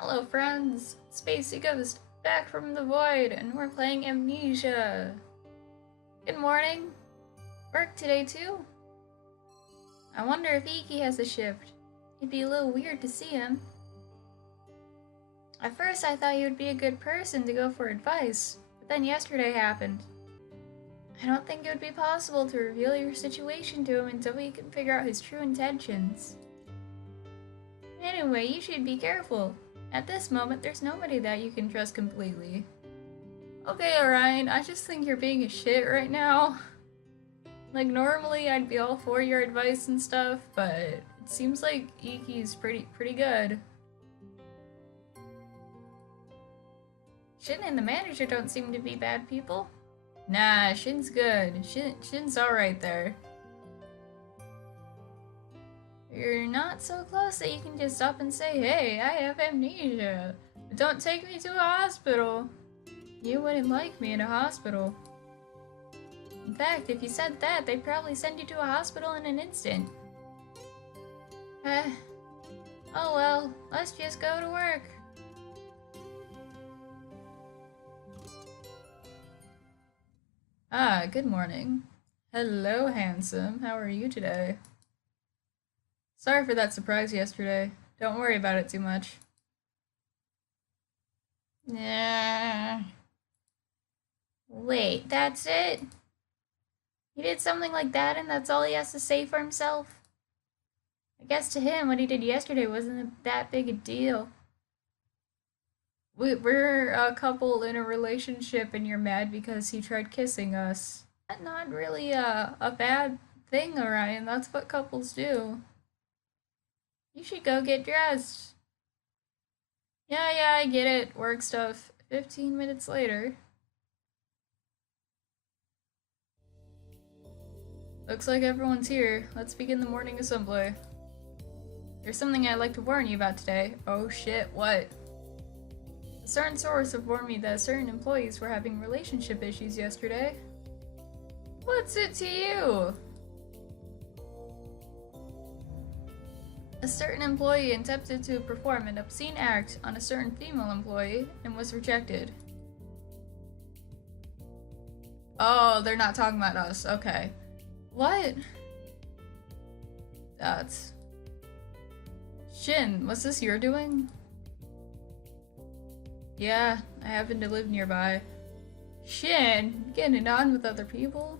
Hello friends, Spacey Ghost, back from the void, and we're playing Amnesia. Good morning. Work today too? I wonder if Ikki has a shift. It'd be a little weird to see him. At first I thought he would be a good person to go for advice, but then yesterday happened. I don't think it would be possible to reveal your situation to him until we can figure out his true intentions. Anyway, you should be careful. At this moment, there's nobody that you can trust completely. Okay, Orion, I just think you're being a shit right now. Like, normally I'd be all for your advice and stuff, but it seems like Ikki's pretty good. Shin and the manager don't seem to be bad people. Nah, Shin's good. Shin's alright there. You're not so close that you can just stop and say, hey, I have amnesia. But don't take me to a hospital. You wouldn't like me in a hospital. In fact, if you said that, they'd probably send you to a hospital in an instant. Oh well, let's just go to work. Ah, good morning. Hello, handsome. How are you today? Sorry for that surprise yesterday. Don't worry about it too much. Yeah. Wait, that's it? He did something like that and that's all he has to say for himself? I guess to him, what he did yesterday wasn't that big a deal. We're a couple in a relationship and you're mad because he tried kissing us. That's not really a bad thing, Orion. That's what couples do. You should go get dressed. Yeah, I get it. Work stuff. 15 minutes later. Looks like everyone's here. Let's begin the morning assembly. There's something I'd like to warn you about today. Oh shit, what? A certain source have warned me that certain employees were having relationship issues yesterday. What's it to you? A certain employee attempted to perform an obscene act on a certain female employee and was rejected. Oh, they're not talking about us. Okay. What? That's... Shin, was this your doing? Yeah, I happen to live nearby. Shin, getting it on with other people?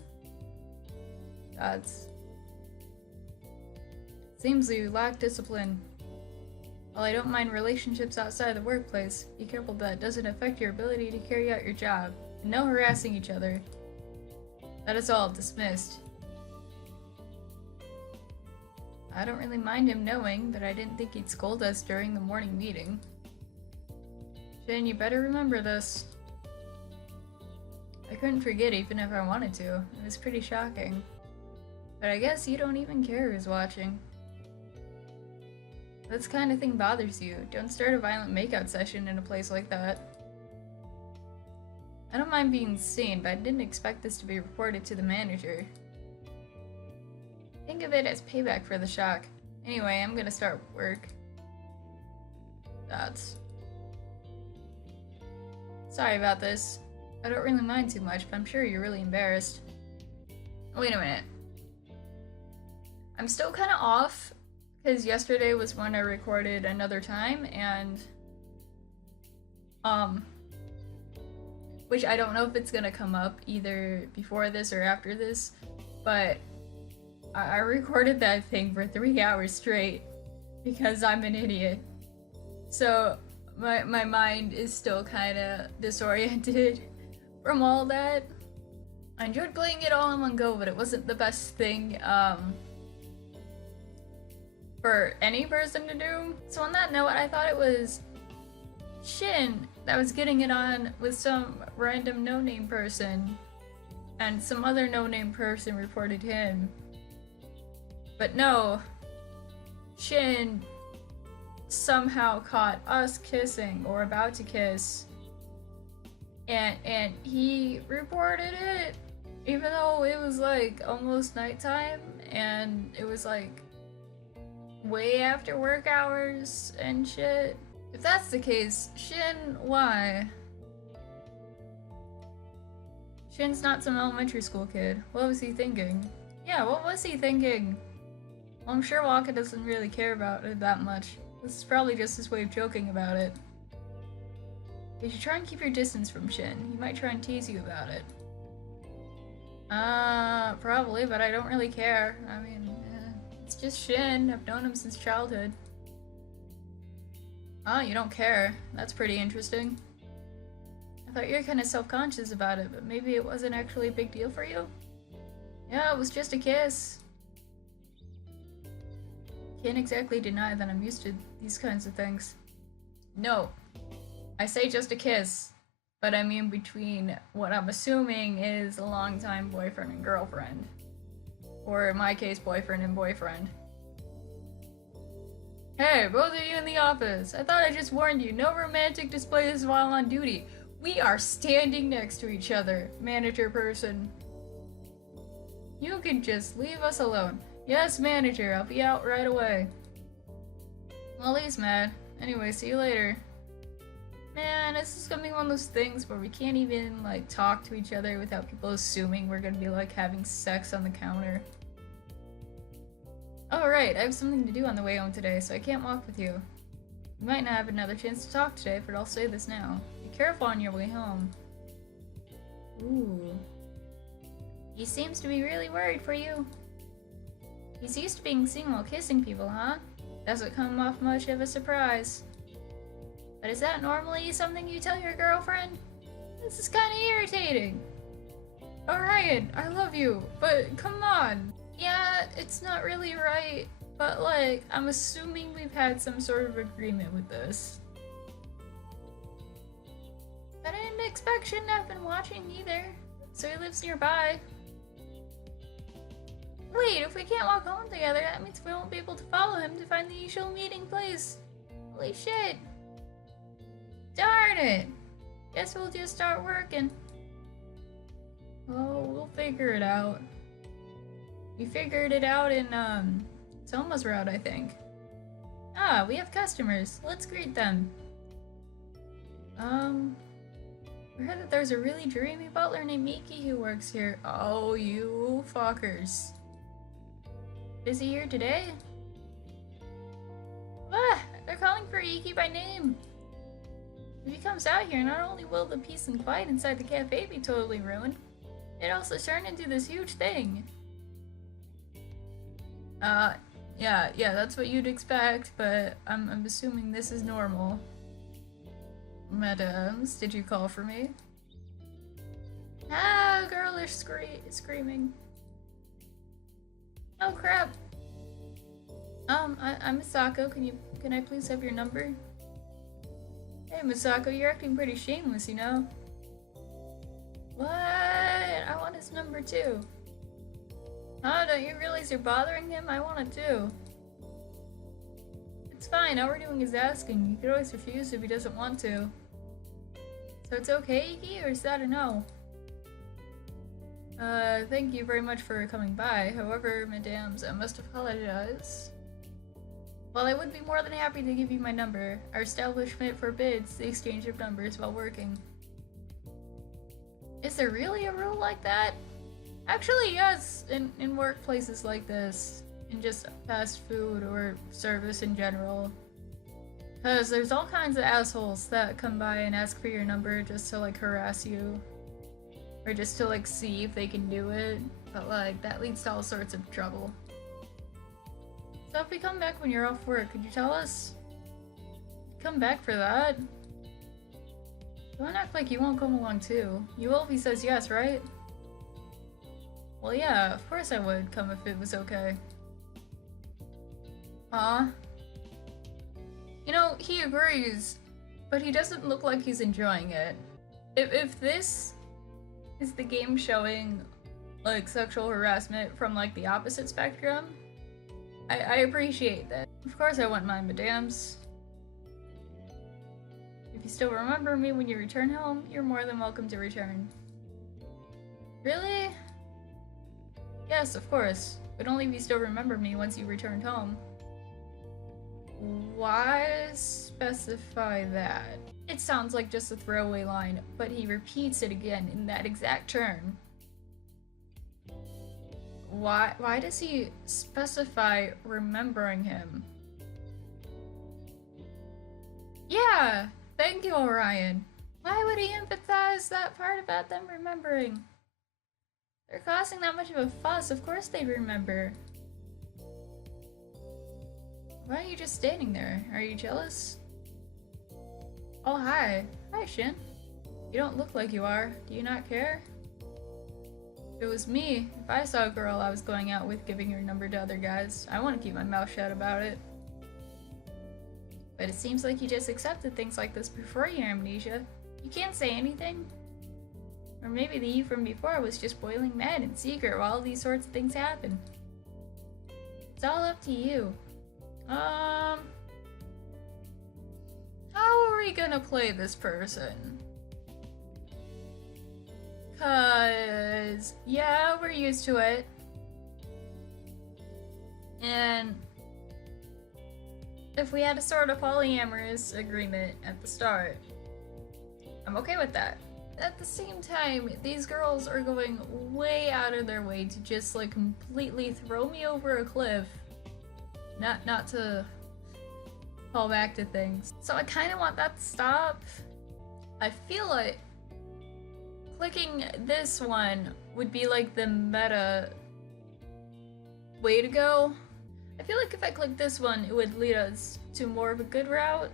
That's... Seems you lack discipline. While I don't mind relationships outside the workplace, be careful that doesn't affect your ability to carry out your job, and no harassing each other. That is all, dismissed. I don't really mind him knowing, but I didn't think he'd scold us during the morning meeting. Shin, you better remember this. I couldn't forget even if I wanted to. It was pretty shocking. But I guess you don't even care who's watching. This kind of thing bothers you. Don't start a violent makeout session in a place like that. I don't mind being seen, but I didn't expect this to be reported to the manager. Think of it as payback for the shock. Anyway, I'm gonna start work. That's... Sorry about this. I don't really mind too much, but I'm sure you're really embarrassed. Wait a minute. I'm still kind of off. Because yesterday was when I recorded another time, and, which I don't know if it's gonna come up either before this or after this, but I recorded that thing for 3 hours straight, because I'm an idiot. So, my mind is still kinda disoriented from all that. I enjoyed playing it all in one go, but it wasn't the best thing, for any person to do. So on that note, I thought it was Shin that was getting it on with some random no-name person, and some other no-name person reported him. But no, Shin somehow caught us kissing or about to kiss, and he reported it, even though it was like almost nighttime and it was like way after work hours and shit. If that's the case, Shin, why? Shin's not some elementary school kid. What was he thinking? Yeah, what was he thinking? Well, I'm sure Waka doesn't really care about it that much. This is probably just his way of joking about it. You should try and keep your distance from Shin. He might try and tease you about it. Probably, but I don't really care. I mean, it's just Shin. I've known him since childhood. Oh, you don't care. That's pretty interesting. I thought you were kind of self-conscious about it, but maybe it wasn't actually a big deal for you? Yeah, it was just a kiss. Can't exactly deny that I'm used to these kinds of things. No. I say just a kiss, but I mean between what I'm assuming is a longtime boyfriend and girlfriend. Or in my case, boyfriend and boyfriend. Hey, both of you in the office. I thought I just warned you, no romantic displays while on duty. We are standing next to each other, manager person. You can just leave us alone. Yes, manager, I'll be out right away. Well, he's mad. Anyway, see you later. Man, this is gonna be one of those things where we can't even, like, talk to each other without people assuming we're gonna be, like, having sex on the counter. Oh, right, I have something to do on the way home today, so I can't walk with you. You might not have another chance to talk today, but I'll say this now. Be careful on your way home. Ooh. He seems to be really worried for you. He's used to being seen while kissing people, huh? Doesn't come off much of a surprise. But is that normally something you tell your girlfriend? This is kinda irritating. Orion, I love you, but come on. Yeah, it's not really right, but like, I'm assuming we've had some sort of agreement with this. But I didn't expect Shin to have been watching either, so he lives nearby. Wait, if we can't walk home together, that means we won't be able to follow him to find the usual meeting place. Holy shit. Darn it! Guess we'll just start working. Oh, we'll figure it out. We figured it out in, Selma's route, I think. Ah, we have customers. Let's greet them. We heard that there's a really dreamy butler named Ikki who works here. Oh, you fuckers. Is he here today? Ah, they're calling for Ikki by name. If he comes out here, not only will the peace and quiet inside the cafe be totally ruined, it also turned into this huge thing. Yeah, that's what you'd expect, but I'm assuming this is normal. Madams, did you call for me? Ah, girl is screaming. Oh crap. I'm Misako. Can I please have your number? Hey Misako, you're acting pretty shameless, you know? What? I want his number too. Oh, don't you realize you're bothering him? I want it too. It's fine, all we're doing is asking. You could always refuse if he doesn't want to. So it's okay, Ikki, or is that a no? Thank you very much for coming by. However, mesdames, I must apologize. While I would be more than happy to give you my number, our establishment forbids the exchange of numbers while working. Is there really a rule like that? Actually, yes, in workplaces like this, in just fast food or service in general. Because there's all kinds of assholes that come by and ask for your number just to, like, harass you. Or just to, like, see if they can do it. But, like, that leads to all sorts of trouble. So if we come back when you're off work, could you tell us? Come back for that? Don't act like you won't come along too. You will if he says yes, right? Well, yeah, of course I would come if it was okay. Aw. You know, he agrees, but he doesn't look like he's enjoying it. If this is the game showing, like, sexual harassment from, like, the opposite spectrum, I appreciate that. Of course I wouldn't mind, madams. If you still remember me when you return home, you're more than welcome to return. Really? Yes, of course. But only if you still remember me once you returned home. Why specify that? It sounds like just a throwaway line, but he repeats it again in that exact turn. Why does he specify remembering him? Yeah, thank you, Orion. Why would he emphasize that part about them remembering? They're causing that much of a fuss, of course they'd remember. Why are you just standing there? Are you jealous? Oh, hi. Hi, Shin. You don't look like you are. Do you not care? If it was me, if I saw a girl I was going out with giving her number to other guys, I want to keep my mouth shut about it. But it seems like you just accepted things like this before your amnesia. You can't say anything. Or maybe the you from before was just boiling mad in secret while all these sorts of things happen. It's all up to you. How are we gonna play this person? Cause, yeah, we're used to it. And if we had a sort of polyamorous agreement at the start, I'm okay with that. At the same time, these girls are going way out of their way to just like completely throw me over a cliff. Not to fall back to things. So I kind of want that to stop. I feel like clicking this one would be like the meta way to go. I feel like if I click this one, it would lead us to more of a good route.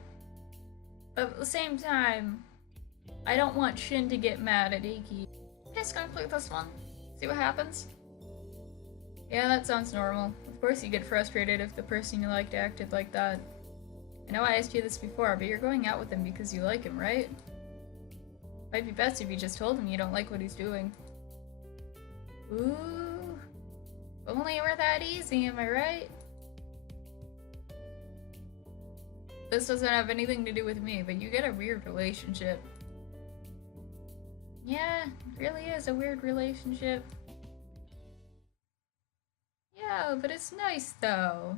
But at the same time, I don't want Shin to get mad at Ikki. I'm just gonna click this one. See what happens. Yeah, that sounds normal. Of course you get frustrated if the person you liked acted like that. I know I asked you this before, but you're going out with him because you like him, right? Might be best if you just told him you don't like what he's doing. Ooh. If only it were that easy, am I right? This doesn't have anything to do with me, but you get a weird relationship. Yeah, it really is a weird relationship. Yeah, but it's nice though.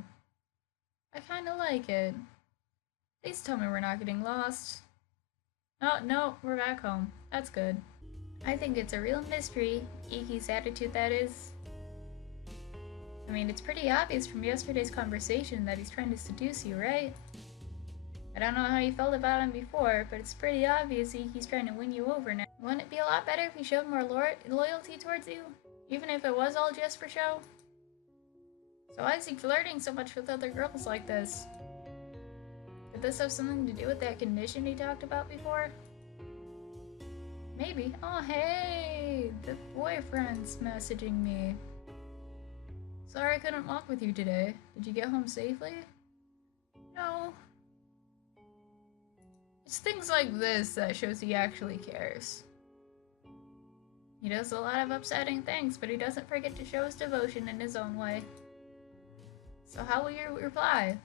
I kinda like it. Please tell me we're not getting lost. Oh, no, we're back home. That's good. I think it's a real mystery, Ikki's attitude that is. I mean, it's pretty obvious from yesterday's conversation that he's trying to seduce you, right? I don't know how you felt about him before, but it's pretty obvious Ikki's trying to win you over now. Wouldn't it be a lot better if he showed more loyalty towards you? Even if it was all just for show? So why is he flirting so much with other girls like this? Could this have something to do with that condition he talked about before? Maybe. Oh hey! The boyfriend's messaging me. Sorry I couldn't walk with you today. Did you get home safely? No. It's things like this that shows he actually cares. He does a lot of upsetting things, but he doesn't forget to show his devotion in his own way. So how will you reply?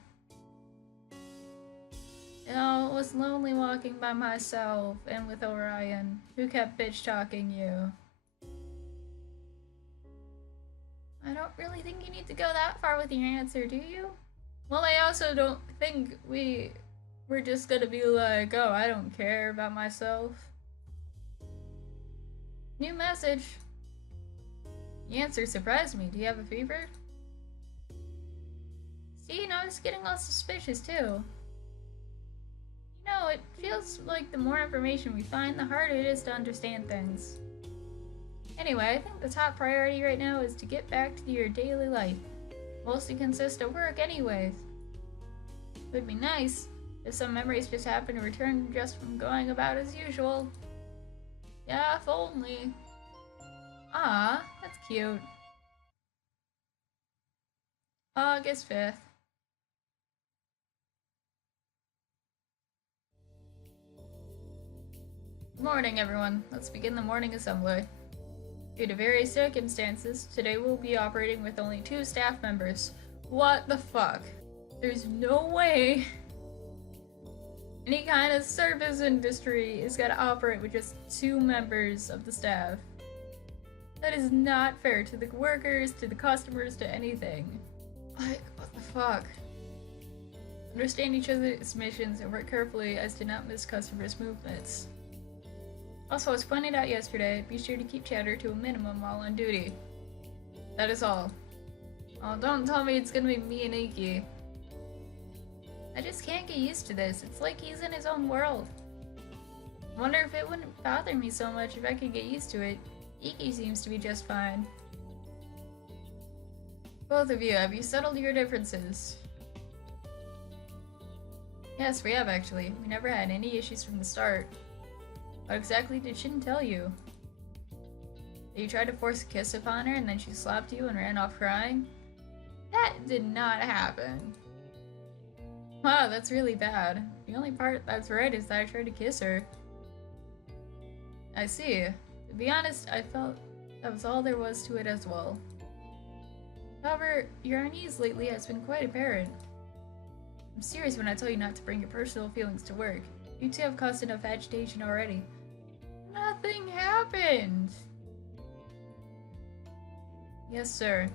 You know, it was lonely walking by myself and with Orion, who kept bitch talking you. I don't really think you need to go that far with your answer, do you? Well, I also don't think we're just gonna be like, oh, I don't care about myself. New message. The answer surprised me. Do you have a fever? See, I was getting all suspicious too. You know, it feels like the more information we find, the harder it is to understand things. Anyway, I think the top priority right now is to get back to your daily life. Mostly consists of work anyways. It would be nice if some memories just happen to return just from going about as usual. Yeah, if only. Ah, that's cute. August 5th. Good morning, everyone. Let's begin the morning assembly. Due to various circumstances, today we'll be operating with only 2 staff members. What the fuck? There's no way any kind of service industry is gonna operate with just 2 members of the staff. That is not fair to the workers, to the customers, to anything. Like, what the fuck? Understand each other's missions and work carefully as to not miss customers' movements. Also, as pointed out yesterday, be sure to keep chatter to a minimum while on duty. That is all. Oh, don't tell me it's gonna be me and Ikki. I just can't get used to this. It's like he's in his own world. I wonder if it wouldn't bother me so much if I could get used to it. Ikki seems to be just fine. Both of you, have you settled your differences? Yes, we have actually. We never had any issues from the start. What exactly did Shin tell you? That you tried to force a kiss upon her and then she slapped you and ran off crying? That did not happen. Wow, that's really bad. The only part that's right is that I tried to kiss her. I see. To be honest, I felt that was all there was to it as well. However, your unease lately has been quite apparent. I'm serious when I tell you not to bring your personal feelings to work. You two have caused enough agitation already. Nothing happened! Yes, sir.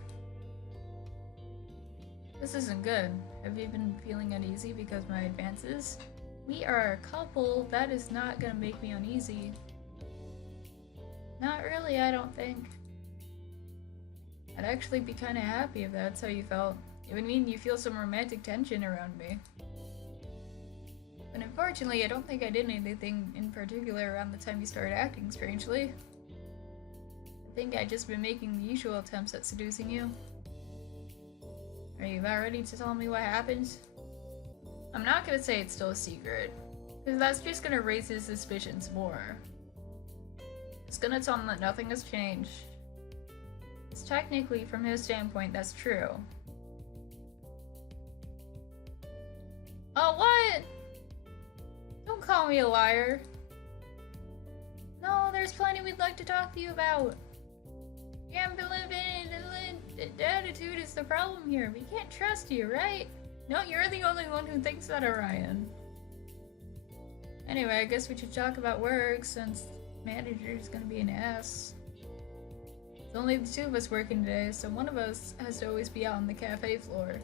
This isn't good. Have you been feeling uneasy because of my advances? We are a couple. That is not gonna make me uneasy. Not really, I don't think. I'd actually be kinda happy if that's how you felt. It would mean you feel some romantic tension around me. But unfortunately, I don't think I did anything in particular around the time you started acting strangely. I think I've just been making the usual attempts at seducing you. Are you about ready to tell me what happened? I'm not gonna say it's still a secret, because that's just gonna raise his suspicions more. It's gonna tell him that nothing has changed. It's technically, from his standpoint, that's true. Oh, what? Don't call me a liar. No, there's plenty we'd like to talk to you about. Your ambivalent attitude is the problem here. We can't trust you, right? No, you're the only one who thinks that, Orion. Anyway, I guess we should talk about work since the manager's gonna be an ass. It's only the two of us working today, so one of us has to always be out on the cafe floor.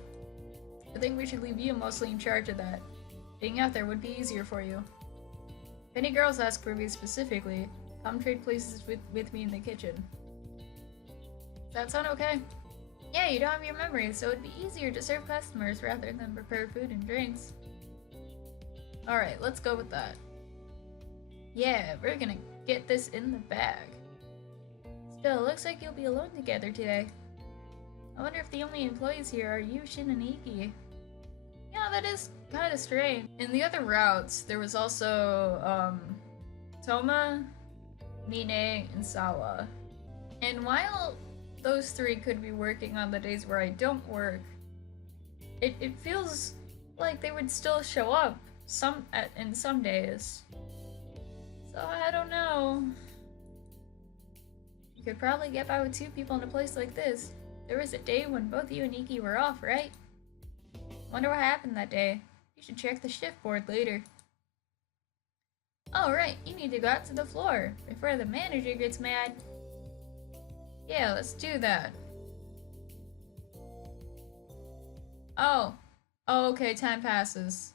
I think we should leave you mostly in charge of that. Being out there would be easier for you. If any girls ask for me specifically, come trade places with me in the kitchen. Does that sound okay? Yeah, you don't have your memory, so it'd be easier to serve customers rather than prepare food and drinks. Alright, let's go with that. Yeah, we're gonna get this in the bag. Still, it looks like you'll be alone together today. I wonder if the only employees here are you, Shin, and Ikki. Yeah, that is kind of strange. In the other routes, there was also, Toma, Mine, and Sawa. And while those three could be working on the days where I don't work, it feels like they would still show up in some days. So I don't know. You could probably get by with two people in a place like this. There was a day when both you and Ikki were off, right? Wonder what happened that day. You should check the shift board later. Oh right, you need to go out to the floor before the manager gets mad. Yeah, let's do that. Oh, okay, time passes.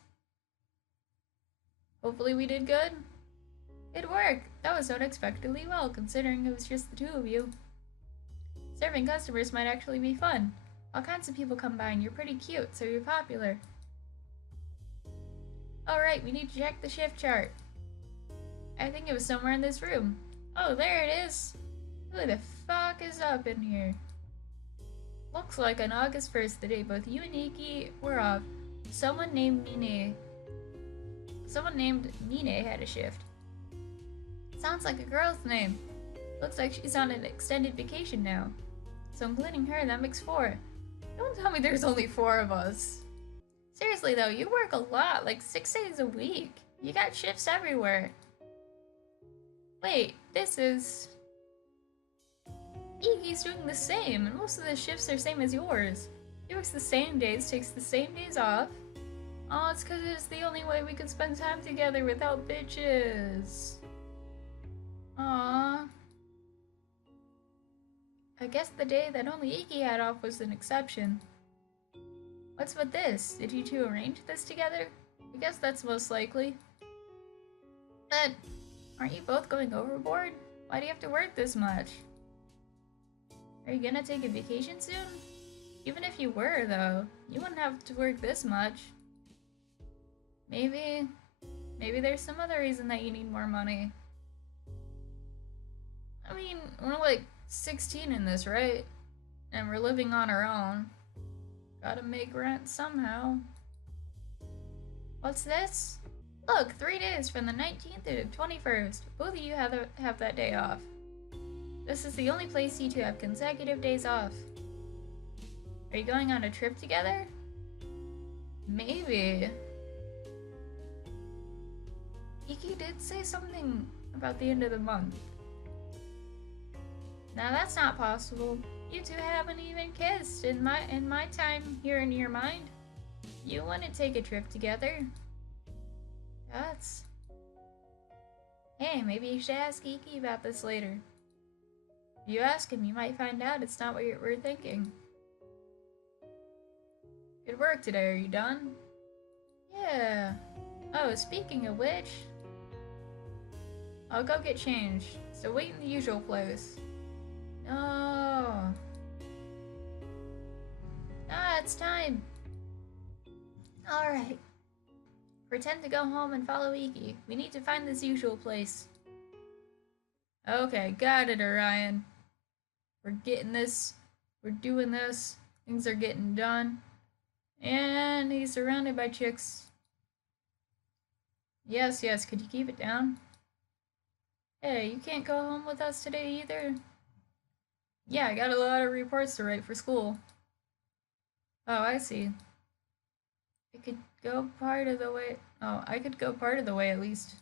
Hopefully we did good. It worked. That was unexpectedly well, considering it was just the two of you. Serving customers might actually be fun. All kinds of people come by and you're pretty cute, so you're popular. Alright, we need to check the shift chart. I think it was somewhere in this room. Oh, there it is. Who the fuck is up in here? Looks like on August 1st, the day both you and Ikki were off, someone named Mine had a shift. Sounds like a girl's name. Looks like she's on an extended vacation now. So including her, that makes 4. Don't tell me there's only 4 of us. Seriously though, you work a lot, like 6 days a week. You got shifts everywhere. Wait, this is... Ikki's doing the same, and most of the shifts are same as yours. He works the same days, takes the same days off. Oh, it's cause it's the only way we can spend time together without bitches. Aww. I guess the day that only Ikki had off was an exception. What's with this? Did you two arrange this together? I guess that's most likely. But aren't you both going overboard? Why do you have to work this much? Are you gonna take a vacation soon? Even if you were, though, you wouldn't have to work this much. Maybe there's some other reason that you need more money. I mean, we're like 16 in this, right? And we're living on our own. Gotta make rent somehow. What's this? Look, 3 days from the 19th to the 21st. Both of you have that day off. This is the only place you two have consecutive days off. Are you going on a trip together? Maybe. Ikki did say something about the end of the month. Now that's not possible. You two haven't even kissed in my time here in your mind. You wouldn't take a trip together. That's... Hey, maybe you should ask Ikki about this later. If you ask him, you might find out it's not what we're thinking. Good work today, are you done? Yeah. Oh, speaking of which... I'll go get changed, so wait in the usual place. No. Ah, it's time. Alright. Pretend to go home and follow Ikki. We need to find this usual place. Okay, got it, Orion. We're getting this. We're doing this. Things are getting done. And he's surrounded by chicks. Yes, could you keep it down? Hey, you can't go home with us today either? Yeah, I got a lot of reports to write for school. Oh, I see. I could go part of the way. Oh, I could go part of the way at least.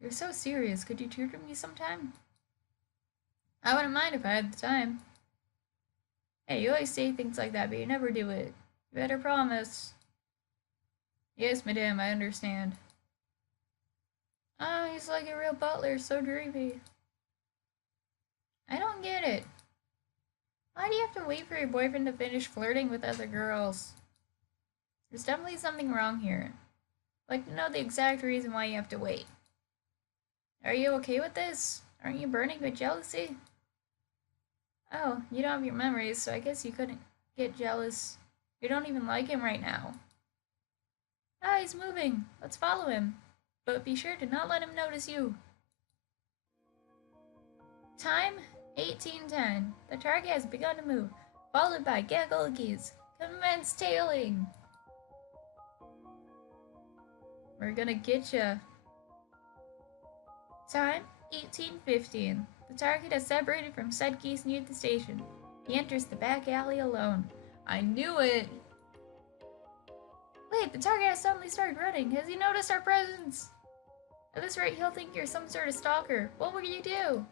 You're so serious. Could you tutor me sometime? I wouldn't mind if I had the time. Hey, you always say things like that, but you never do it. You better promise. Yes, madame, I understand. Oh, he's like a real butler, so dreamy. I don't get it. Why do you have to wait for your boyfriend to finish flirting with other girls? There's definitely something wrong here. I'd like to know the exact reason why you have to wait. Are you okay with this? Aren't you burning with jealousy? Oh, you don't have your memories, so I guess you couldn't get jealous. You don't even like him right now. Ah, he's moving. Let's follow him. But be sure to not let him notice you. Time, 1810. The target has begun to move, followed by gaggle keys. Commence tailing. We're gonna get ya. Time, 1815. The target has separated from said geese near the station. He enters the back alley alone. I knew it! Wait, the target has suddenly started running. Has he noticed our presence? At this rate, he'll think you're some sort of stalker. What will you do?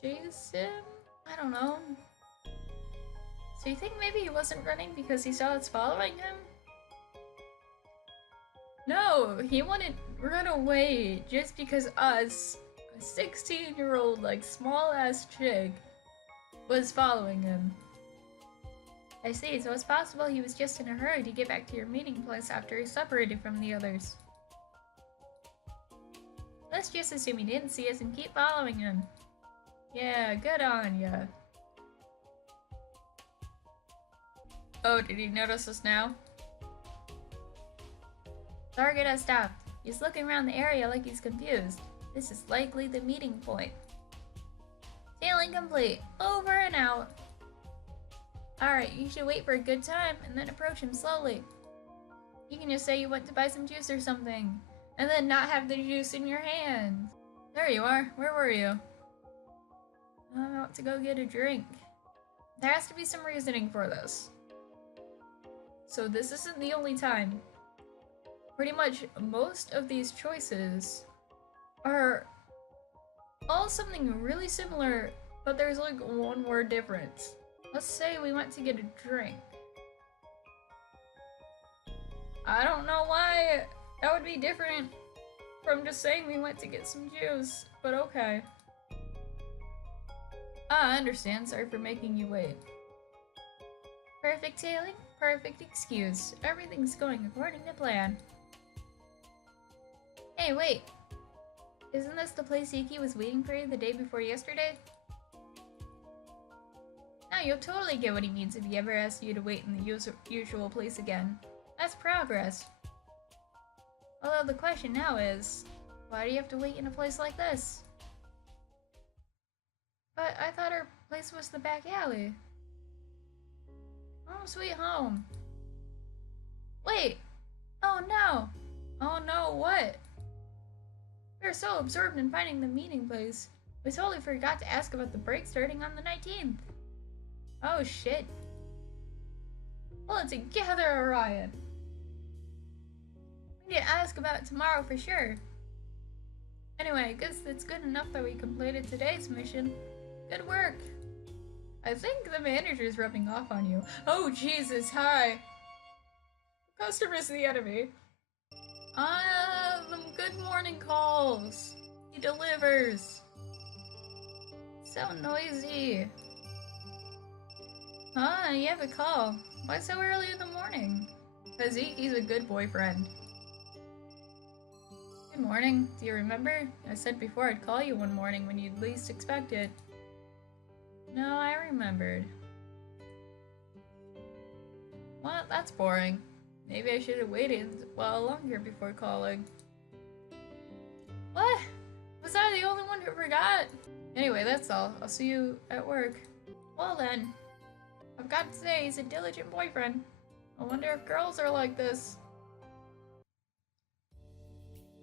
Chase him? I don't know. So you think maybe he wasn't running because he saw us following him? No, he wouldn't run away just because us, a 16-year-old, like, small-ass chick, was following him. I see, so it's possible he was just in a hurry to get back to your meeting place after he separated from the others. Let's just assume he didn't see us and keep following him. Yeah, good on ya. Oh, did he notice us now? Target has stopped. He's looking around the area like he's confused. This is likely the meeting point. Sailing complete. Over and out. Alright, you should wait for a good time and then approach him slowly. You can just say you went to buy some juice or something, and then not have the juice in your hand. There you are. Where were you? I'm out to go get a drink. There has to be some reasoning for this. So this isn't the only time. Pretty much most of these choices are all something really similar, but there's like one word difference. Let's say we went to get a drink. I don't know why that would be different from just saying we went to get some juice, but okay. Ah, I understand. Sorry for making you wait. Perfect tailing, perfect excuse. Everything's going according to plan. Hey, wait. Isn't this the place Ikki was waiting for you the day before yesterday? Now you'll totally get what he means if he ever asks you to wait in the usual place again. That's progress. Although the question now is, why do you have to wait in a place like this? But I thought our place was the back alley. Home sweet home. Wait! Oh no! Oh no, what? We were so absorbed in finding the meeting place, we totally forgot to ask about the break starting on the 19th. Oh shit. Pull it together, Orion. We need to ask about it tomorrow for sure. Anyway, I guess it's good enough that we completed today's mission. Good work. I think the manager's rubbing off on you. Oh Jesus, hi. Customer's the enemy. Them good morning calls. He delivers. So noisy. Huh, you have a call. Why so early in the morning? Cause Ikki's a good boyfriend. Good morning. Do you remember? I said before I'd call you one morning when you'd least expect it. No, I remembered. Well, that's boring. Maybe I should have waited a while longer before calling. What? Was I the only one who forgot? Anyway, that's all. I'll see you at work. Well then. I've got to say, he's a diligent boyfriend. I wonder if girls are like this.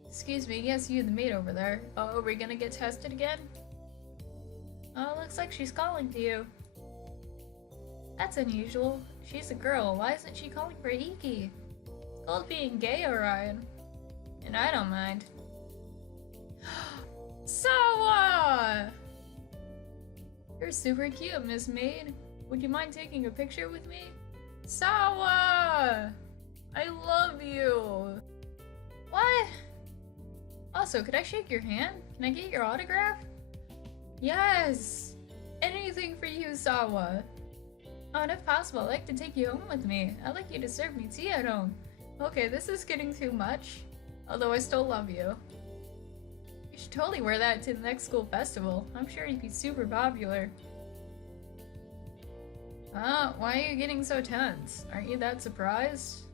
Excuse me, yes, you, the maid over there. Oh, are we gonna get tested again? Oh, looks like she's calling to you. That's unusual. She's a girl. Why isn't she calling for Ikki? It's called being gay, Orion. And I don't mind. Sawa! You're super cute, Miss Maid. Would you mind taking a picture with me? Sawa! I love you! What? Also, could I shake your hand? Can I get your autograph? Yes! Anything for you, Sawa! Oh, and if possible, I'd like to take you home with me. I'd like you to serve me tea at home. Okay, this is getting too much. Although I still love you. You should totally wear that to the next school festival. I'm sure you'd be super popular. Why are you getting so tense? Aren't you that surprised?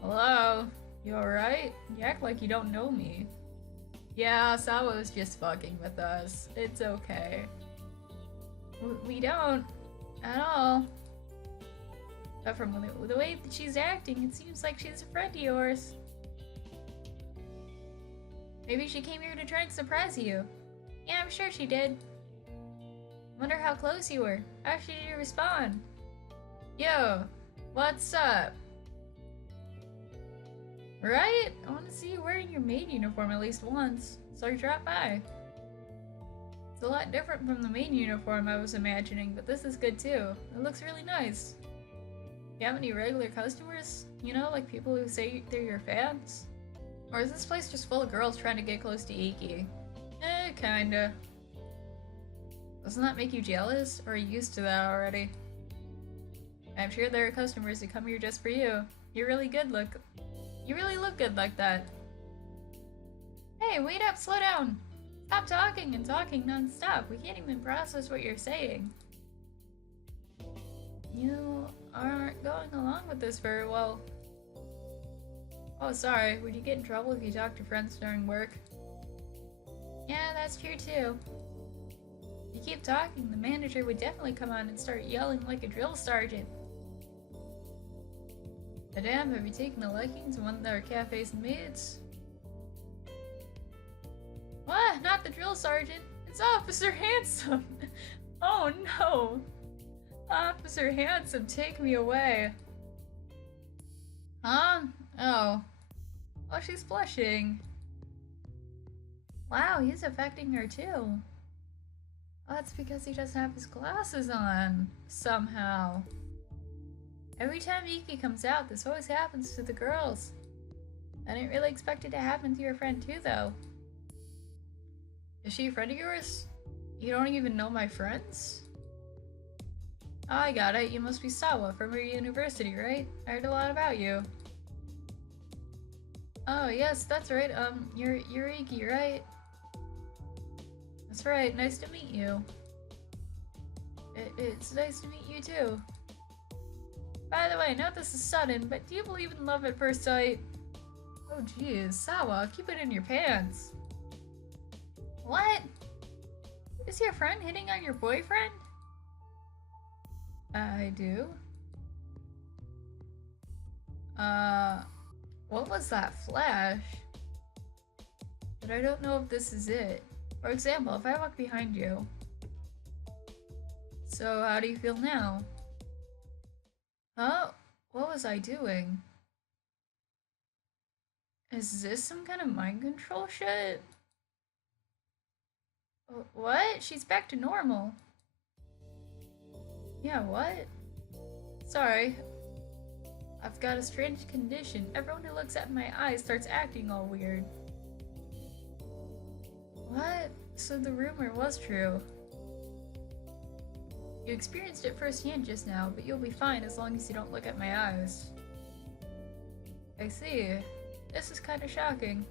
Hello? You alright? You act like you don't know me. Yeah, Sawa was just fucking with us. It's okay. We don't. At all. But from the way that she's acting, it seems like she's a friend of yours. Maybe she came here to try and surprise you. Yeah, I'm sure she did. Wonder how close you were. How did you respond? Yo, what's up? Right? I want to see you wearing your maid uniform at least once, so I dropped by. It's a lot different from the maid uniform I was imagining, but this is good too. It looks really nice. You have any regular customers? You know, like people who say they're your fans? Or is this place just full of girls trying to get close to Ikki? Kinda. Doesn't that make you jealous, or are you used to that already? I'm sure there are customers who come here just for you. You really look good like that. Hey, wait up, slow down. Stop talking and talking non-stop. We can't even process what you're saying. You aren't going along with this very well. Oh, sorry. Would you get in trouble if you talk to friends during work? Yeah, that's true too. If you keep talking, the manager would definitely come on and start yelling like a drill sergeant. Madame, have you taken a liking to one of our cafes and maids? What? Not the drill sergeant. It's Officer Handsome. Oh no. Officer Handsome, take me away. Huh? Oh. Oh, she's blushing. Wow, he's affecting her too. Oh, that's because he doesn't have his glasses on. Somehow. Every time Ikki comes out, this always happens to the girls. I didn't really expect it to happen to your friend too, though. Is she a friend of yours? You don't even know my friends? Oh, I got it. You must be Sawa from your university, right? I heard a lot about you. Oh, yes, that's right. You're Ikki, right? That's right. Nice to meet you. It's nice to meet you, too. By the way, I know this is sudden, but do you believe in love at first sight? Oh, geez. Sawa, keep it in your pants. What? Is your friend hitting on your boyfriend? I do. What was that flash? But I don't know if this is it. For example, if I walk behind you. So, how do you feel now? Huh? What was I doing? Is this some kind of mind control shit? What? She's back to normal. Yeah, what? Sorry. I've got a strange condition. Everyone who looks at my eyes starts acting all weird. What? So the rumor was true. You experienced it firsthand just now, but you'll be fine as long as you don't look at my eyes. I see. This is kind of shocking.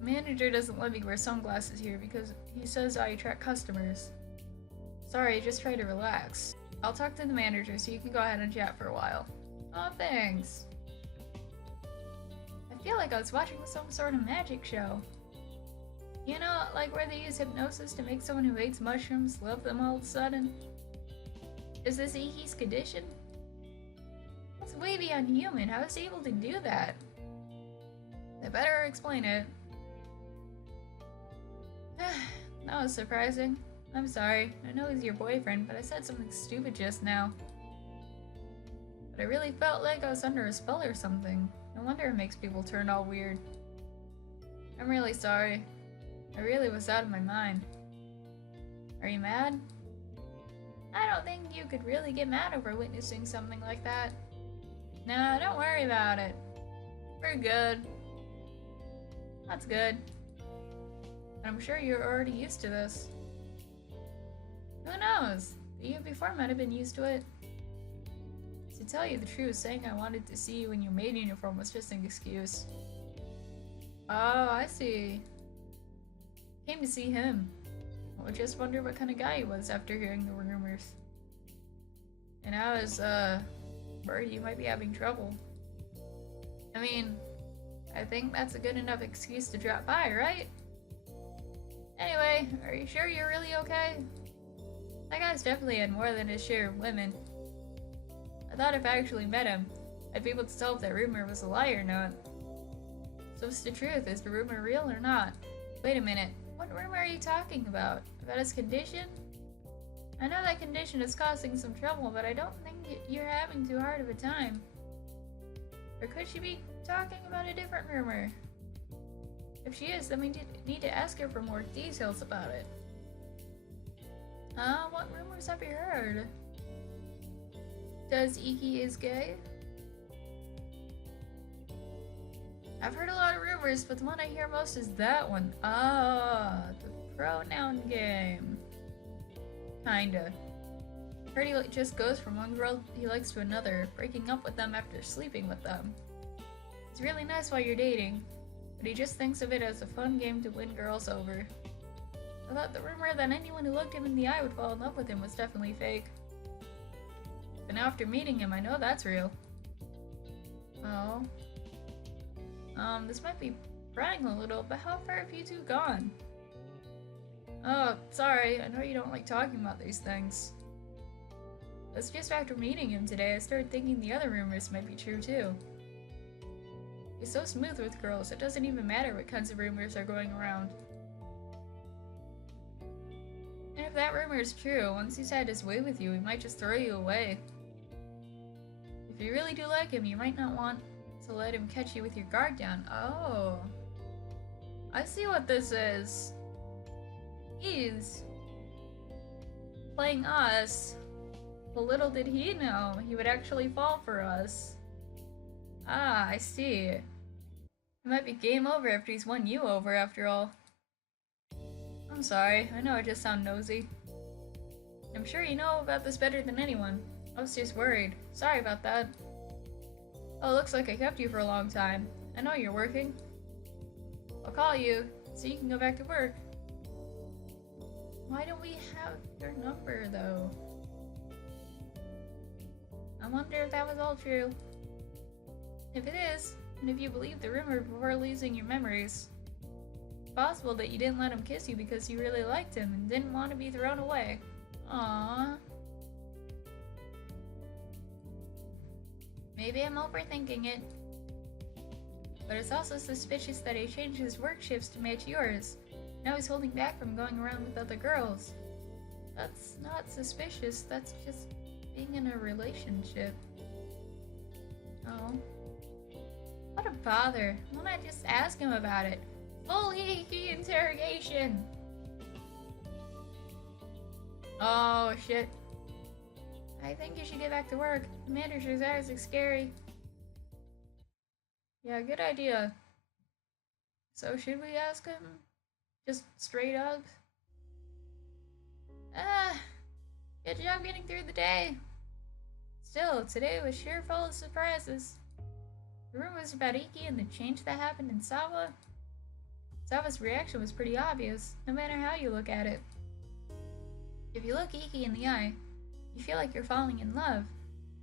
The manager doesn't let me wear sunglasses here because he says I attract customers. Sorry, just try to relax. I'll talk to the manager so you can go ahead and chat for a while. Oh, thanks. I feel like I was watching some sort of magic show. You know, like where they use hypnosis to make someone who hates mushrooms love them all of a sudden? Is this Ikki's condition? That's way beyond human. How is he able to do that? They better explain it. That was surprising. I'm sorry. I know he's your boyfriend, but I said something stupid just now. But I really felt like I was under a spell or something. No wonder it makes people turn all weird. I'm really sorry. I really was out of my mind. Are you mad? I don't think you could really get mad over witnessing something like that. Nah, don't worry about it. We're good. That's good. I'm sure you're already used to this. Who knows? The year before might have been used to it. To tell you the truth, saying I wanted to see you in your maid uniform was just an excuse. Oh, I see. Came to see him. I just wonder what kind of guy he was after hearing the rumors. And I was, worried you might be having trouble. I mean, I think that's a good enough excuse to drop by, right? Anyway, are you sure you're really okay? That guy's definitely had more than his share of women. I thought if I actually met him, I'd be able to tell if that rumor was a lie or not. So what's the truth? Is the rumor real or not? Wait a minute. What rumor are you talking about? About his condition? I know that condition is causing some trouble, but I don't think you're having too hard of a time. Or could she be talking about a different rumor? If she is, then we need to ask her for more details about it. What rumors have you heard? Does Ikki is gay? I've heard a lot of rumors, but the one I hear most is that one. Ah, the pronoun game. Kinda. Heard he just goes from one girl he likes to another, breaking up with them after sleeping with them. It's really nice while you're dating, but he just thinks of it as a fun game to win girls over. I thought the rumor that anyone who looked him in the eye would fall in love with him was definitely fake. But now after meeting him, I know that's real. Oh. This might be bragging a little, but how far have you two gone? Oh, sorry, I know you don't like talking about these things. It's just after meeting him today, I started thinking the other rumors might be true too. He's so smooth with girls, it doesn't even matter what kinds of rumors are going around. And if that rumor is true, once he's had his way with you, he might just throw you away. If you really do like him, you might not want to let him catch you with your guard down. Oh. I see what this is. He's playing us. But little did he know he would actually fall for us. Ah, I see. It might be game over after he's won you over after all. I'm sorry, I know I just sound nosy. I'm sure you know about this better than anyone. I was just worried. Sorry about that. Oh, looks like I kept you for a long time. I know you're working. I'll call you, so you can go back to work. Why don't we have your number, though? I wonder if that was all true. If it is, and if you believe the rumor before losing your memories, it's possible that you didn't let him kiss you because you really liked him and didn't want to be thrown away. Aww. Maybe I'm overthinking it. But it's also suspicious that he changed his work shifts to match yours. Now he's holding back from going around with other girls. That's not suspicious, that's just being in a relationship. Oh. What a bother. Why don't I just ask him about it? Full Ikki interrogation! Oh, shit. I think you should get back to work. The manager's eyes look scary. Yeah, good idea. So should we ask him? Just straight up? Good job getting through the day. Still, today was sure full of surprises. The rumors about Ikki and the change that happened in Sawa. Sawa's reaction was pretty obvious, no matter how you look at it. If you look Ikki in the eye, you feel like you're falling in love.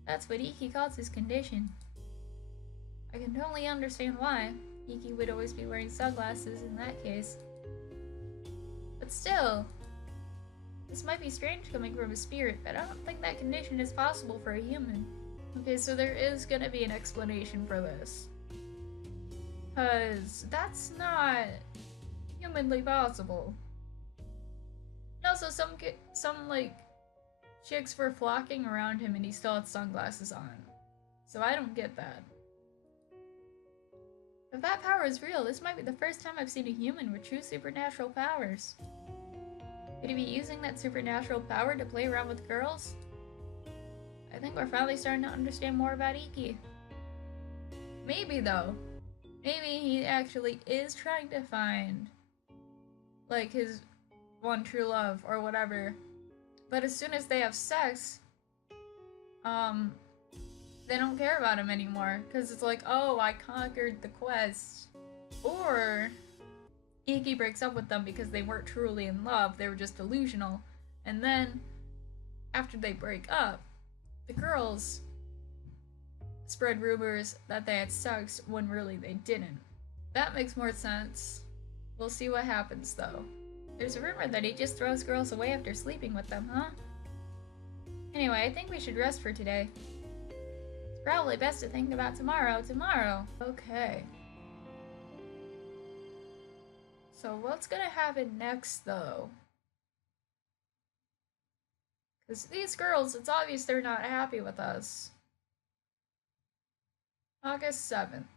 That's what Ikki calls his condition. I can totally understand why Ikki would always be wearing sunglasses in that case. But still, this might be strange coming from a spirit, but I don't think that condition is possible for a human. Okay, so there is gonna be an explanation for this. 'Cause that's not humanly possible. And also, some like, chicks were flocking around him and he still had sunglasses on. So I don't get that. If that power is real, this might be the first time I've seen a human with true supernatural powers. Could he be using that supernatural power to play around with girls? I think we're finally starting to understand more about Ikki. Maybe though. Maybe he actually is trying to find, like, his one true love or whatever. But as soon as they have sex, they don't care about him anymore. Because it's like, oh, I conquered the quest. Or Ikki breaks up with them because they weren't truly in love, they were just delusional. And then, after they break up, the girls spread rumors that they had sex when really they didn't. That makes more sense. We'll see what happens though. There's a rumor that he just throws girls away after sleeping with them, huh? Anyway, I think we should rest for today. It's probably best to think about tomorrow. Okay. So what's gonna happen next though? Because these girls, it's obvious they're not happy with us. August 7th.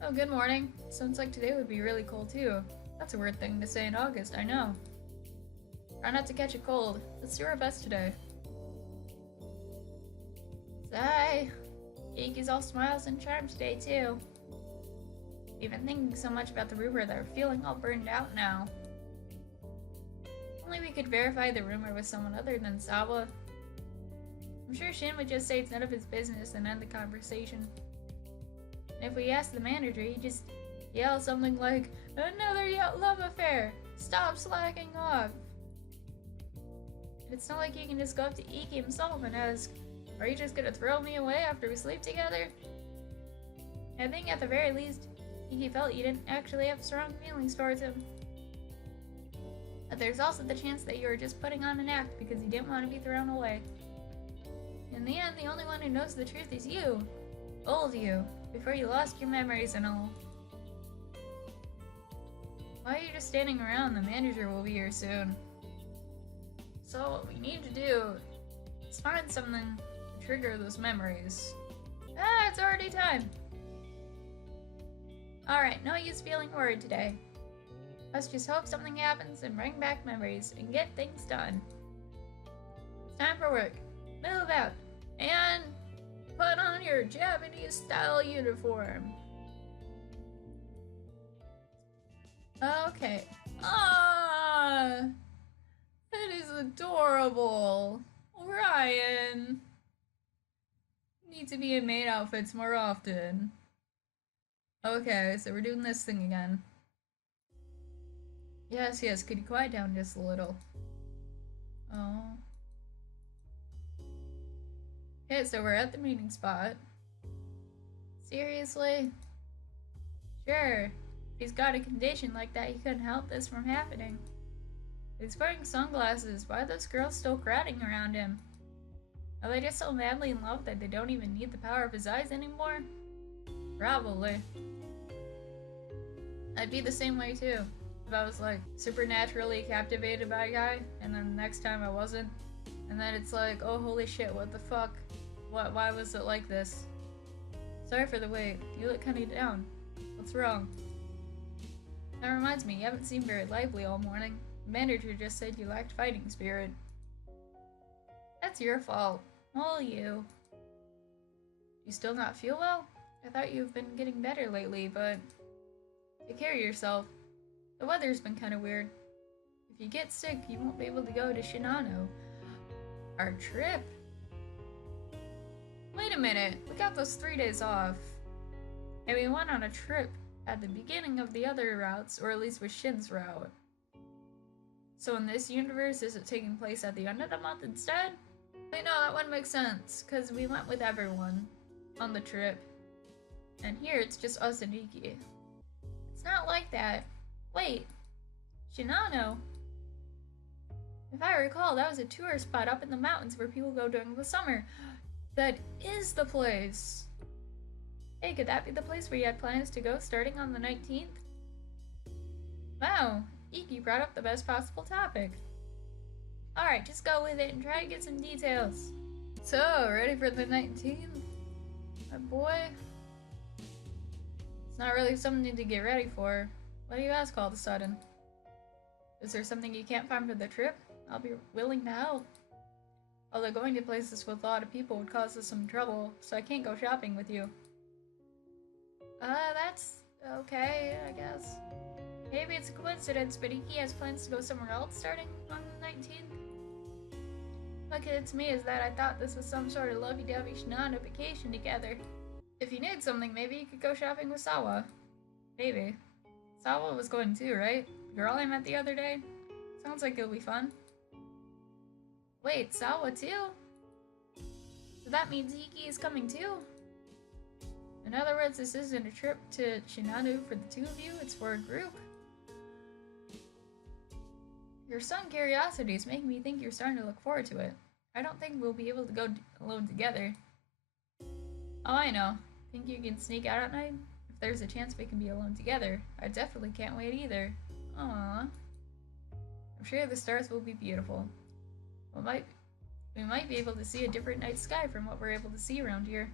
Oh, good morning. Sounds like today would be really cold too. That's a weird thing to say in August, I know. Try not to catch a cold. Let's do our best today. Sigh. Ikki's all smiles and charms today too. We've been thinking so much about the rumor that we're feeling all burned out now. If only we could verify the rumor with someone other than Sawa. I'm sure Shin would just say it's none of his business and end the conversation. And if we ask the manager, he'd just yell something like, "Another love affair! Stop slacking off!" And it's not like he can just go up to Ikki himself and ask, "Are you just gonna throw me away after we sleep together?" I think at the very least, Ikki felt you didn't actually have strong feelings towards him. But there's also the chance that you were just putting on an act because you didn't want to be thrown away. In the end, the only one who knows the truth is you. Old you, before you lost your memories and all. Why are you just standing around? The manager will be here soon. So what we need to do is find something to trigger those memories. Ah, it's already time! Alright, no use feeling worried today. Let's just hope something happens and bring back memories and get things done. It's time for work. Move out. And put on your Japanese style uniform. Okay. Ah! That is adorable. Ryan. Need to be in maid outfits more often. Okay, so we're doing this thing again. Yes, yes, could you quiet down just a little? Oh. Okay, so we're at the meeting spot. Seriously? Sure. If he's got a condition like that, he couldn't help this from happening. He's wearing sunglasses. Why are those girls still crowding around him? Are they just so madly in love that they don't even need the power of his eyes anymore? Probably. I'd be the same way too. If I was like supernaturally captivated by a guy, and then the next time I wasn't, and then it's like, oh holy shit, what the fuck? Why was it like this? Sorry for the wait. You look kinda down. What's wrong? That reminds me, you haven't seemed very lively all morning. The manager just said you lacked fighting spirit. That's your fault. All you. You still not feel well? I thought you've been getting better lately, but take care of yourself. The weather's been kinda weird. If you get sick, you won't be able to go to Shinano. Our trip? Wait a minute, we got those 3 days off. And we went on a trip at the beginning of the other routes, or at least with Shin's route. So in this universe, is it taking place at the end of the month instead? Wait, no, that wouldn't make sense, because we went with everyone on the trip. And here, it's just us and Ikki. It's not like that. Wait, Shinano? If I recall, that was a tourist spot up in the mountains where people go during the summer. That is the place! Hey, could that be the place where you had plans to go starting on the 19th? Wow, Ikki brought up the best possible topic. Alright, just go with it and try to get some details. So, ready for the 19th? My boy? It's not really something to get ready for. Why do you ask all of a sudden? Is there something you can't find for the trip? I'll be willing to help. Although going to places with a lot of people would cause us some trouble, so I can't go shopping with you. That's okay, I guess. Maybe it's a coincidence, but Ikki has plans to go somewhere else starting on the 19th. What gets me is that I thought this was some sort of lovey-dovey Shinano vacation together. If you need something, maybe you could go shopping with Sawa. Maybe. Sawa was going too, right? The girl I met the other day? Sounds like it'll be fun. Wait, Sawa too? So that means Ikki is coming too? In other words, this isn't a trip to Shinano for the two of you, it's for a group. Your sudden curiosity is making me think you're starting to look forward to it. I don't think we'll be able to go alone together. Oh, I know. Think you can sneak out at night? If there's a chance we can be alone together, I definitely can't wait either. Aww. I'm sure the stars will be beautiful. We might be able to see a different night sky from what we're able to see around here.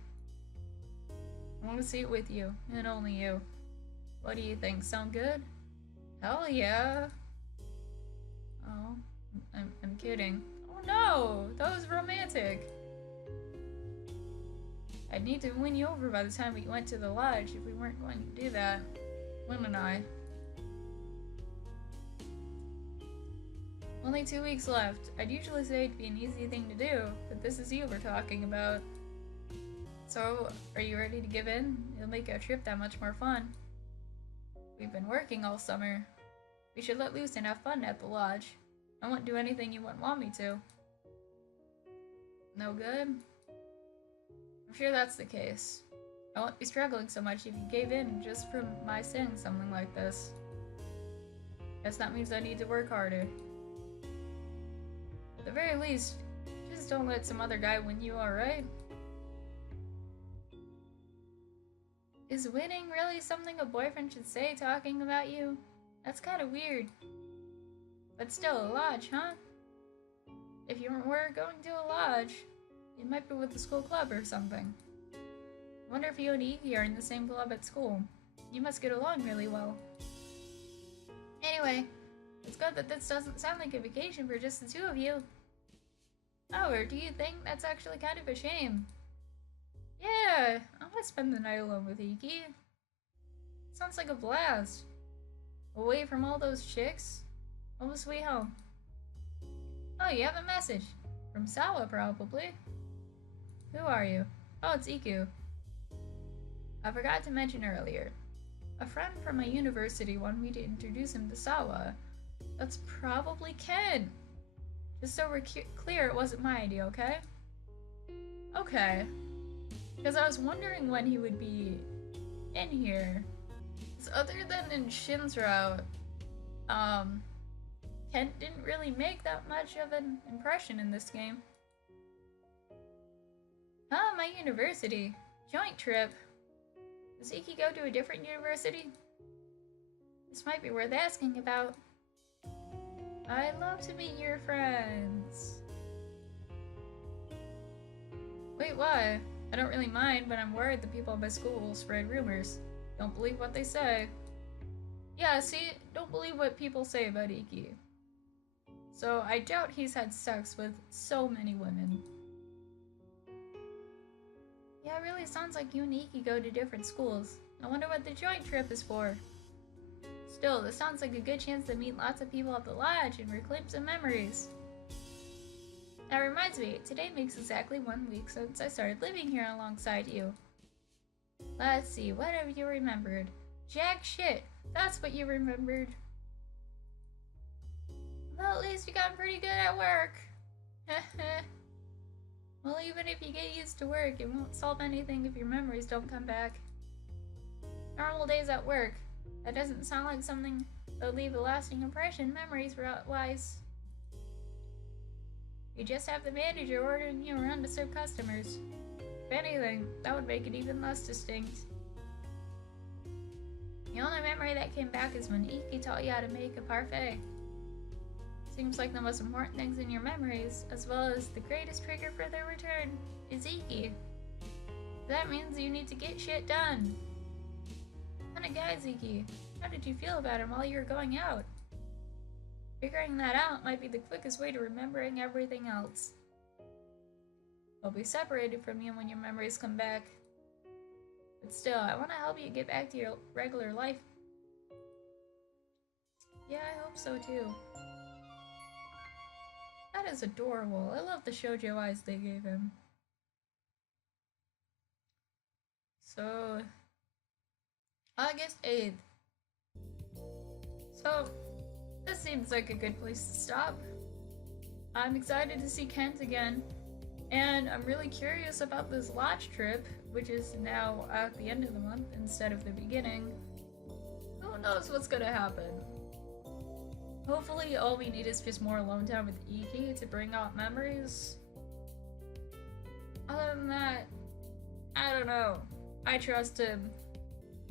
I want to see it with you, and only you. What do you think? Sound good? Hell yeah! Oh, I'm kidding. Oh no! That was romantic! I'd need to win you over by the time we went to the lodge if we weren't going to do that. Wouldn't I? Only 2 weeks left. I'd usually say it'd be an easy thing to do, but this is you we're talking about. So, are you ready to give in? It'll make our trip that much more fun. We've been working all summer. We should let loose and have fun at the lodge. I won't do anything you wouldn't want me to. No good? I'm sure that's the case. I won't be struggling so much if you gave in just from my saying something like this. Guess that means I need to work harder. At the very least, just don't let some other guy win you, alright? Is winning really something a boyfriend should say talking about you? That's kinda weird. But still, a lodge, huh? If you were going to a lodge, you might be with the school club or something. I wonder if you and Ikki are in the same club at school. You must get along really well. Anyway, it's good that this doesn't sound like a vacation for just the two of you. Oh, or do you think that's actually kind of a shame? Yeah, I want to spend the night alone with Ikki. Sounds like a blast. Away from all those chicks? Home sweet home. Oh, you have a message. From Sawa, probably. Who are you? Oh, it's Ikkyu. I forgot to mention earlier. A friend from my university wanted me to introduce him to Sawa. That's probably Ken. Just so we're clear, it wasn't my idea, okay? Okay. Because I was wondering when he would be in here. Because other than in Shin's route, Ken didn't really make that much of an impression in this game. Oh, my university. Joint trip. Does Ikki go to a different university? This might be worth asking about. I'd love to meet your friends. Wait, why? I don't really mind, but I'm worried the people at my school will spread rumors. Don't believe what they say. Yeah, see? Don't believe what people say about Ikki. So I doubt he's had sex with so many women. Yeah, it really sounds like you and Ikki go to different schools. I wonder what the joint trip is for. Still, this sounds like a good chance to meet lots of people at the lodge and reclaim some memories. That reminds me, today makes exactly 1 week since I started living here alongside you. Let's see, what have you remembered? Jack shit, that's what you remembered. Well, at least you got pretty good at work. Well, even if you get used to work, it won't solve anything if your memories don't come back. Normal days at work. That doesn't sound like something that'll leave a lasting impression memories-wise. You just have the manager ordering you around to serve customers. If anything, that would make it even less distinct. The only memory that came back is when Ikki taught you how to make a parfait. Seems like the most important things in your memories, as well as the greatest trigger for their return, is Ikki. That means you need to get shit done. What kind of guy is Ikki? How did you feel about him while you were going out? Figuring that out might be the quickest way to remembering everything else. I'll be separated from you when your memories come back. But still, I want to help you get back to your regular life. Yeah, I hope so too. That is adorable. I love the shoujo eyes they gave him. So, August 8th. So, this seems like a good place to stop. I'm excited to see Kent again, and I'm really curious about this lodge trip, which is now at the end of the month instead of the beginning. Who knows what's gonna happen? Hopefully all we need is just more alone time with Ikki to bring out memories. Other than that, I don't know. I trust him.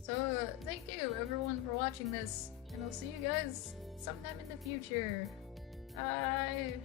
So thank you everyone for watching this, and I'll see you guys sometime in the future. Bye!